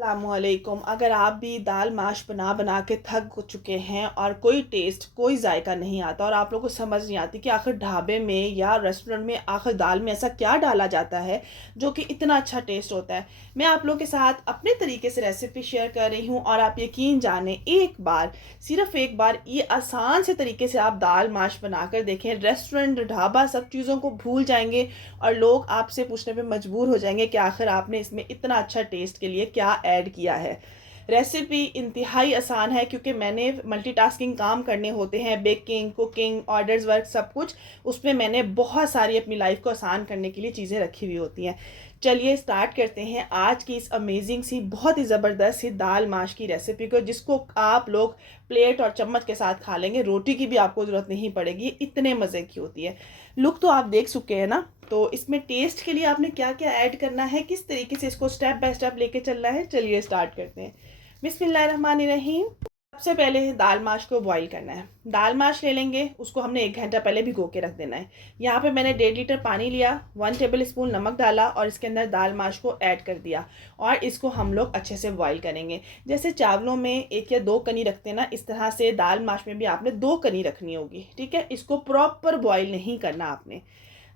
अस्सलामुअलैकुम। अगर आप भी दाल माश बना बना के थक चुके हैं और कोई टेस्ट कोई जायका नहीं आता और आप लोगों को समझ नहीं आती कि आखिर ढाबे में या रेस्टोरेंट में आखिर दाल में ऐसा क्या डाला जाता है जो कि इतना अच्छा टेस्ट होता है, मैं आप लोगों के साथ अपने तरीके से रेसिपी शेयर कर रही हूँ। और आप यकीन जाने, एक बार, सिर्फ एक बार ये आसान से तरीके से आप दाल माश बना कर देखें, रेस्टोरेंट ढाबा सब चीज़ों को भूल जाएंगे और लोग आपसे पूछने पे मजबूर हो जाएंगे कि आखिर आपने इसमें इतना अच्छा टेस्ट के लिए क्या ऐड किया है। रेसिपी इंतहाई आसान है क्योंकि मैंने मल्टीटास्किंग काम करने होते हैं, बेकिंग, कुकिंग, ऑर्डर्स वर्क, सब कुछ उसमें मैंने बहुत सारी अपनी लाइफ को आसान करने के लिए चीज़ें रखी हुई होती हैं। चलिए स्टार्ट करते हैं आज की इस अमेजिंग सी, बहुत ही ज़बरदस्त सी दाल माश की रेसिपी को, जिसको आप लोग प्लेट और चम्मच के साथ खा लेंगे, रोटी की भी आपको ज़रूरत नहीं पड़ेगी, इतने मज़े की होती है। लुक तो आप देख चुके हैं ना। तो इसमें टेस्ट के लिए आपने क्या क्या ऐड करना है, किस तरीके से इसको स्टेप बाय स्टेप लेके चलना है, चलिए स्टार्ट करते हैं। बिस्मिल्लाहिर्रहमानिर्रहीम। सबसे पहले दाल माश को बॉईल करना है। दाल माश ले लेंगे, उसको हमने 1 घंटा पहले भिगो के रख देना है। यहाँ पे मैंने 1.5 लीटर पानी लिया, 1 टेबल स्पून नमक डाला और इसके अंदर दाल माश को ऐड कर दिया और इसको हम लोग अच्छे से बॉईल करेंगे। जैसे चावलों में 1 या 2 कनी रखते हैं ना, इस तरह से दाल माश में भी आपने 2 कनी रखनी होगी, ठीक है। इसको प्रॉपर बॉईल नहीं करना आपने।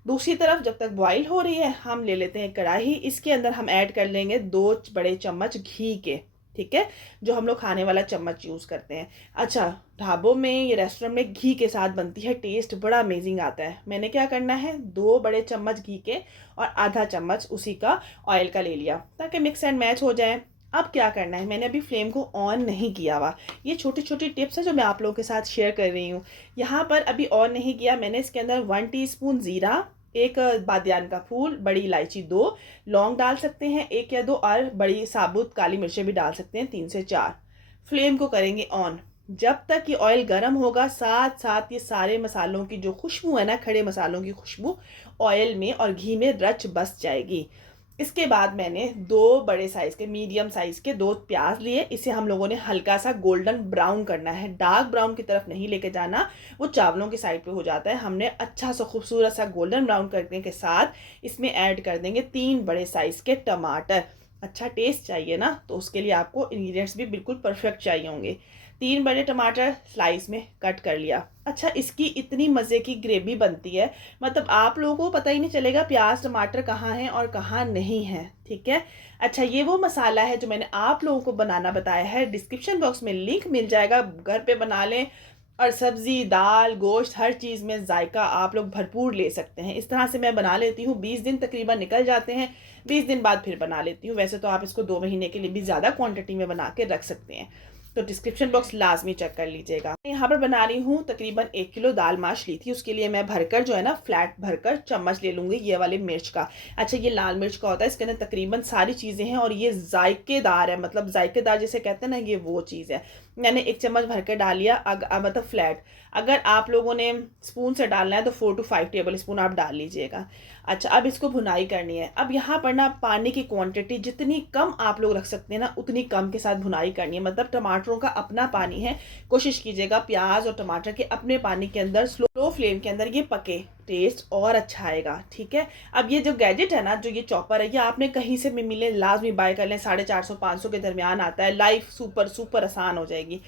दूसरी तरफ जब तक बॉईल हो रही है, हम ले लेते हैं कढ़ाई, इसके अंदर हम ऐड कर लेंगे 2 बड़े चम्मच घी के, ठीक है, जो हम लोग खाने वाला चम्मच यूज़ करते हैं। अच्छा, ढाबों में या रेस्टोरेंट में घी के साथ बनती है, टेस्ट बड़ा अमेजिंग आता है। मैंने क्या करना है, 2 बड़े चम्मच घी के और आधा चम्मच उसी का ऑयल का ले लिया ताकि मिक्स एंड मैच हो जाए। अब क्या करना है, मैंने अभी फ्लेम को ऑन नहीं किया हुआ, ये छोटी छोटी टिप्स है जो मैं आप लोगों के साथ शेयर कर रही हूँ। यहाँ पर अभी ऑन नहीं किया मैंने, इसके अंदर 1 टीस्पून ज़ीरा, 1 बादियान का फूल, बड़ी इलायची 2, लौंग डाल सकते हैं 1 या 2, और बड़ी साबुत काली मिर्चें भी डाल सकते हैं 3 से 4। फ्लेम को करेंगे ऑन। जब तक ये ऑयल गर्म होगा, साथ साथ ये सारे मसालों की जो खुशबू है ना, खड़े मसालों की खुशबू ऑयल में और घी में रच बस जाएगी। इसके बाद मैंने 2 बड़े साइज़ के, मीडियम साइज़ के 2 प्याज लिए। इसे हम लोगों ने हल्का सा गोल्डन ब्राउन करना है, डार्क ब्राउन की तरफ नहीं लेके जाना, वो चावलों की साइड पे हो जाता है। हमने अच्छा सा खूबसूरत सा गोल्डन ब्राउन करने के साथ इसमें ऐड कर देंगे 3 बड़े साइज़ के टमाटर। अच्छा टेस्ट चाहिए ना, तो उसके लिए आपको इंग्रेडिएंट्स भी बिल्कुल परफेक्ट चाहिए होंगे। 3 बड़े टमाटर स्लाइस में कट कर लिया। अच्छा, इसकी इतनी मज़े की ग्रेवी बनती है, मतलब आप लोगों को पता ही नहीं चलेगा प्याज टमाटर कहाँ हैं और कहाँ नहीं हैं, ठीक है। अच्छा, ये वो मसाला है जो मैंने आप लोगों को बनाना बताया है, डिस्क्रिप्शन बॉक्स में लिंक मिल जाएगा, घर पे बना लें और सब्ज़ी, दाल, गोश्त, हर चीज़ में जायका आप लोग भरपूर ले सकते हैं। इस तरह से मैं बना लेती हूँ, 20 दिन तकरीबन निकल जाते हैं, 20 दिन बाद फिर बना लेती हूँ। वैसे तो आप इसको 2 महीने के लिए भी ज़्यादा क्वांटिटी में बना के रख सकते हैं, तो डिस्क्रिप्शन बॉक्स लाजमी चेक कर लीजिएगा। यहाँ पर बना रही हूँ, तकरीबन 1 किलो दाल माश ली थी, उसके लिए मैं भरकर जो है ना, फ्लैट भरकर चम्मच ले लूँगी ये वाले मिर्च का। अच्छा, ये लाल मिर्च का होता है, इसके अंदर तकरीबन सारी चीज़ें हैं और ये जायकेदार है, मतलब जायकेदार जिसे कहते हैं ना, ये वो चीज़ है। मैंने 1 चम्मच भर कर डाल लिया, मतलब फ्लैट। अगर आप लोगों ने स्पून से डालना है तो 4 to 5 टेबल स्पून आप डाल लीजिएगा। अच्छा, अब इसको भुनाई करनी है। अब यहाँ पर ना पानी की क्वांटिटी जितनी कम आप लोग रख सकते हैं ना, उतनी कम के साथ भुनाई करनी है। मतलब टमाटरों का अपना पानी है, कोशिश कीजिएगा प्याज और टमाटर के अपने पानी के अंदर स्लो फ्लेम के अंदर ये पके, टेस्ट और अच्छा आएगा, ठीक है। अब ये जो गैजेट है ना, जो ये चॉपर है, ये आपने कहीं से भी मिले, लाजमी बाय कर लें, 450-500 के दरमियान आता है। लाइफ सुपर सुपर आसान हो जाएगी।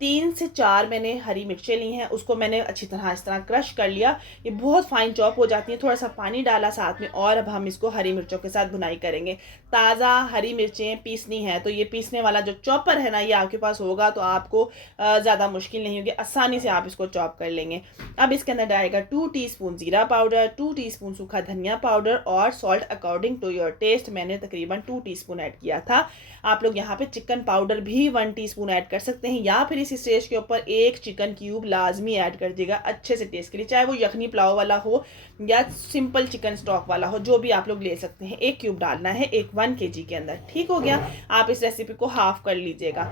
3 से 4 मैंने हरी मिर्चें ली हैं, उसको मैंने अच्छी तरह इस तरह क्रश कर लिया। ये बहुत फाइन चॉप हो जाती है, थोड़ा सा पानी डाला साथ में, और अब हम इसको हरी मिर्चों के साथ भुनाई करेंगे। ताज़ा हरी मिर्चें पीसनी है तो ये पीसने वाला जो चॉपर है ना, ये आपके पास होगा तो आपको ज़्यादा मुश्किल नहीं होगी, आसानी से आप इसको चॉप कर लेंगे। अब इसके अंदर डालेगा 2 टीस्पून ज़ीरा पाउडर, 2 टीस्पून सूखा धनिया पाउडर और salt according to your taste. मैंने तकरीबन 2 टीस्पून ऐड किया था। आप लोग यहाँ पे चिकन पाउडर भी 1 टीस्पून ऐड कर सकते हैं, या फिर इस स्टेज के ऊपर 1 चिकन क्यूब लाजमी ऐड कर दीजिएगा अच्छे से टेस्ट के लिए, चाहे वो यखनी पुलाव वाला हो या सिंपल चिकन स्टॉक वाला हो, जो भी आप लोग ले सकते हैं। 1 क्यूब डालना है 1 kg के अंदर, ठीक हो गया। आप इस रेसिपी को हाफ कर लीजिएगा।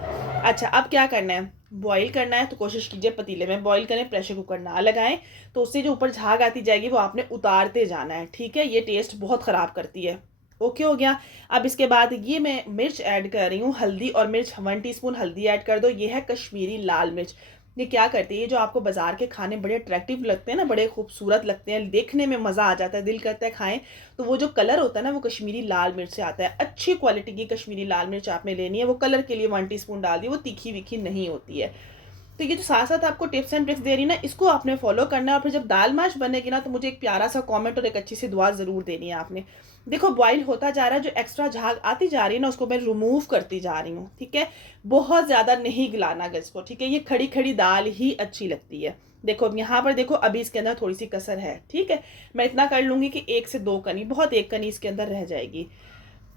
अच्छा, अब क्या करना है, बॉईल करना है तो कोशिश कीजिए पतीले में बॉईल करें, प्रेशर कुकर ना लगाएं, तो उससे जो ऊपर झाग आती जाएगी वो आपने उतारते जाना है, ठीक है। ये टेस्ट बहुत ख़राब करती है। ओके हो गया। अब इसके बाद ये मैं मिर्च ऐड कर रही हूँ, हल्दी और मिर्च, 1 टीस्पून हल्दी ऐड कर दो। ये है कश्मीरी लाल मिर्च, ये क्या करती है, ये जो आपको बाज़ार के खाने बड़े अट्रैक्टिव लगते हैं ना, बड़े खूबसूरत लगते हैं, देखने में मज़ा आ जाता है, दिल करता है खाएँ, तो वो जो कलर होता है ना, वो कश्मीरी लाल मिर्च से आता है। अच्छी क्वालिटी की कश्मीरी लाल मिर्च आपने लेनी है, वो कलर के लिए 1 टीस्पून डाल दी, वो तीखी-विखी नहीं होती है। तो ये जो साथ-साथ आपको टिप्स एंड ट्रिक्स दे रही है ना, इसको आपने फ़ॉलो करना है, और फिर जब दाल माश बनेगी ना, तो मुझे एक प्यारा-सा कमेंट और एक अच्छी-सी दुआ ज़रूर देनी है आपने। देखो बॉयल होता जा रहा है, जो एक्स्ट्रा झाग आती जा रही है ना, उसको मैं रिमूव करती जा रही हूँ, ठीक है? बहुत ज़्यादा नहीं गलाना गैस को, ठीक है? ये खड़ी-खड़ी दाल ही अच्छी लगती है। देखो अब यहाँ पर देखो, अभी इसके अंदर थोड़ी-सी कसर है, ठीक है? मैं इतना कर लूँगी कि 1 से 2 कनी, बहुत 1 कनी इसके अंदर रह जाएगी,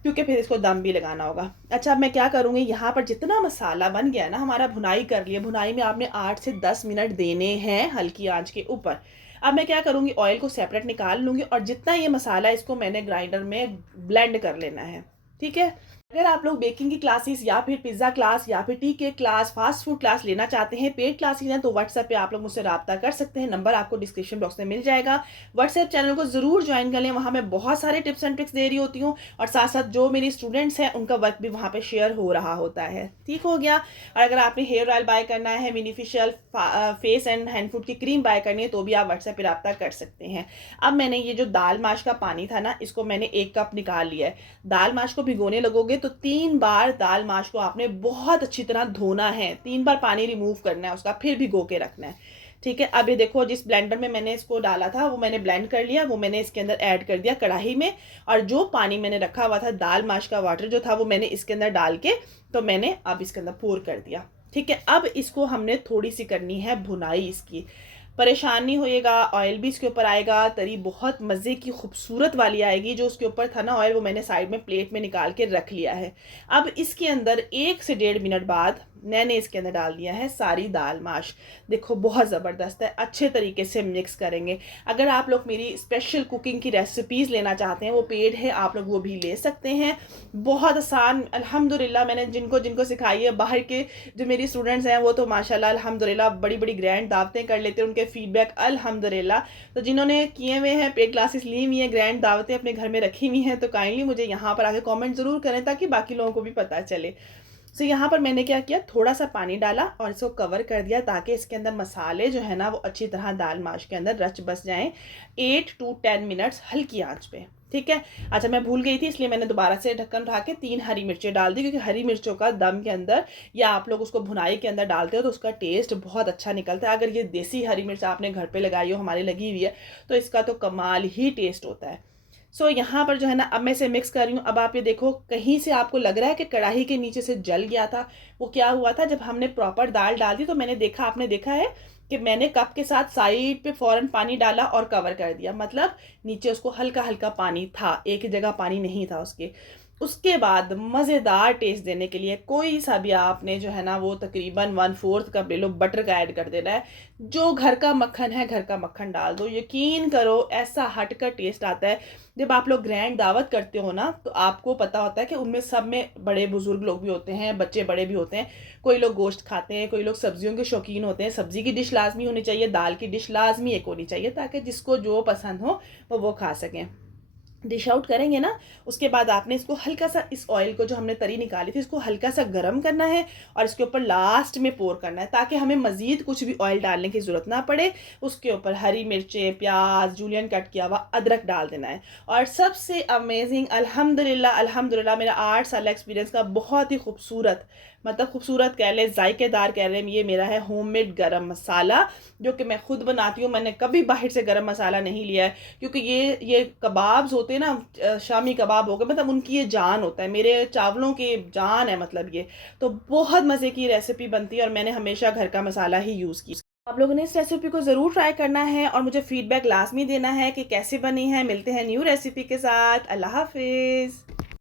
क्योंकि फिर इसको दम भी लगाना होगा। अच्छा, अब मैं क्या करूँगी, यहाँ पर जितना मसाला बन गया ना हमारा, भुनाई कर लिया, भुनाई में आपने 8 से 10 मिनट देने हैं हल्की आँच के ऊपर। अब मैं क्या करूँगी, ऑयल को सेपरेट निकाल लूँगी, और जितना ये मसाला है, इसको मैंने ग्राइंडर में ब्लेंड कर लेना है, ठीक है? अगर आप लोग बेकिंग की क्लासेस या फिर पिज़्ज़ा क्लास या फिर tea cake class, fast food class लेना चाहते हैं, पेड क्लासेस हैं, तो व्हाट्सएप पे आप लोग मुझसे राब्ता कर सकते हैं। नंबर आपको डिस्क्रिप्शन बॉक्स में मिल जाएगा। व्हाट्सएप चैनल को ज़रूर ज्वाइन कर लें, वहाँ मैं बहुत सारे टिप्स एंड ट्रिक्स दे रही होती हूँ, और साथ-साथ जो मेरी स्टूडेंट्स हैं, उनका वर्क भी वहाँ पे शेयर हो रहा होता है। ठीक हो गया? और अगर आपने हेयर ऑयल बाय करना है, beneficial face and hand food की क्रीम बाय करनी है, तो भी आप व्हाट्सएप पे राब्ता कर सकते हैं। अब मैंने ये जो दाल माश का पानी था ना, इसको मैंने 1 कप निकाल लिया है। दाल माश को भिगोने लगोगे तो 3 बार दाल माश को आपने बहुत अच्छी तरह धोना है, 3 बार पानी रिमूव करना है उसका, फिर भिगो के रखना है, ठीक है? अब ये देखो, जिस ब्लेंडर में मैंने इसको डाला था, वो मैंने ब्लेंड कर लिया, वो मैंने इसके अंदर ऐड कर दिया कढ़ाई में, और जो पानी मैंने रखा हुआ था, दाल माश का वाटर जो था, वो मैंने इसके अंदर डाल के, तो मैंने अब इसके अंदर पोर कर दिया, ठीक है? अब इसको हमने थोड़ी सी करनी है भुनाई इसकी। परेशान नहीं होइएगा, ऑयल भी इसके ऊपर आएगा, तरी बहुत मज़े की खूबसूरत वाली आएगी। जो उसके ऊपर था ना ऑयल, वो मैंने साइड में प्लेट में निकाल के रख लिया है। अब इसके अंदर 1 से 1.5 मिनट बाद मैंने इसके अंदर डाल दिया है सारी दाल माश। देखो बहुत ज़बरदस्त है, अच्छे तरीके से मिक्स करेंगे। अगर आप लोग मेरी स्पेशल कुकिंग की रेसिपीज़ लेना चाहते हैं, वो पेड है, आप लोग वो भी ले सकते हैं। बहुत आसान, अल्हम्दुलिल्लाह मैंने जिनको जिनको सिखाई है, बाहर के जो मेरी स्टूडेंट्स हैं, वो तो माशाल्लाह अल्हम्दुलिल्लाह बड़ी-बड़ी ग्रैंड दावतें कर लेते हैं, उनके फीडबैक अल्हम्दुलिल्लाह। तो जिन्होंने किए हुए हैं, पेड क्लासेस ली हुई हैं, ग्रैंड दावतें अपने घर में रखी हुई हैं, तो काइंडली मुझे यहाँ पर आके कमेंट ज़रूर करें, ताकि बाकी लोगों को भी पता चले। सो यहाँ पर मैंने क्या किया, थोड़ा सा पानी डाला और इसको कवर कर दिया, ताकि इसके अंदर मसाले जो है ना, वो अच्छी तरह दाल माश के अंदर रच बस जाएँ। 8 to 10 मिनट्स हल्की आंच पे, ठीक है? अच्छा, मैं भूल गई थी, इसलिए मैंने दोबारा से ढक्कन उठा के 3 हरी मिर्चें डाल दी, क्योंकि हरी मिर्चों का दम के अंदर, या आप लोग उसको भुनाई के अंदर डालते हो, तो उसका टेस्ट बहुत अच्छा निकलता है। अगर ये देसी हरी मिर्च आपने घर पे लगाई हो, हमारी लगी हुई है, तो इसका तो कमाल ही टेस्ट होता है। सो यहाँ पर जो है ना, अब मैं इसे मिक्स कर रही हूँ। अब आप ये देखो, कहीं से आपको लग रहा है कि कढ़ाई के नीचे से जल गया था। वो क्या हुआ था, जब हमने प्रॉपर दाल डाल दी, तो मैंने देखा, आपने देखा है कि मैंने कप के साथ साइड पे फ़ौरन पानी डाला और कवर कर दिया। मतलब नीचे उसको हल्का-हल्का पानी था, एक ही जगह पानी नहीं था उसके। उसके बाद मज़ेदार टेस्ट देने के लिए कोई सा भी आपने जो है ना, वो तकरीबन 1/4 कप ले लो, बटर का ऐड कर देना है। जो घर का मक्खन है, घर का मक्खन डाल दो। यकीन करो, ऐसा हट कर टेस्ट आता है। जब आप लोग ग्रैंड दावत करते हो ना, तो आपको पता होता है कि उनमें सब में बड़े बुजुर्ग लोग भी होते हैं, बच्चे बड़े भी होते हैं। कोई लोग गोश्त खाते हैं, कोई लोग सब्जियों के शौकीन होते हैं। सब्जी की डिश लाजमी होनी चाहिए, दाल की डिश लाजमी एक होनी चाहिए, ताकि जिसको जो पसंद हो वो खा सकें। डिश आउट करेंगे ना, उसके बाद आपने इसको हल्का सा, इस ऑयल को जो हमने तरी निकाली थी, इसको हल्का सा गर्म करना है, और इसके ऊपर लास्ट में पोर करना है, ताकि हमें मज़ीद कुछ भी ऑयल डालने की ज़रूरत ना पड़े। उसके ऊपर हरी मिर्चें, प्याज, जूलियन कट किया हुआ अदरक डाल देना है। और सबसे अमेजिंग, अल्हम्दुलिल्लाह अल्हम्दुलिल्लाह, मेरा 8 साल एक्सपीरियंस का बहुत ही खूबसूरत, मतलब खूबसूरत कह लें, जायकेदार कह लें, ये मेरा है होममेड गरम मसाला, जो कि मैं खुद बनाती हूँ। मैंने कभी बाहर से गरम मसाला नहीं लिया है, क्योंकि ये कबाब्स होते हैं ना, शामी कबाब हो गए, मतलब उनकी ये जान होता है, मेरे चावलों की जान है, मतलब ये तो बहुत मज़े की रेसिपी बनती है, और मैंने हमेशा घर का मसाला ही यूज़ की। आप लोगों ने इस रेसिपी को ज़रूर ट्राई करना है, और मुझे फीडबैक लाजमी देना है कि कैसे बनी है। मिलते हैं न्यू रेसिपी के साथ। अल्लाह हाफिज़।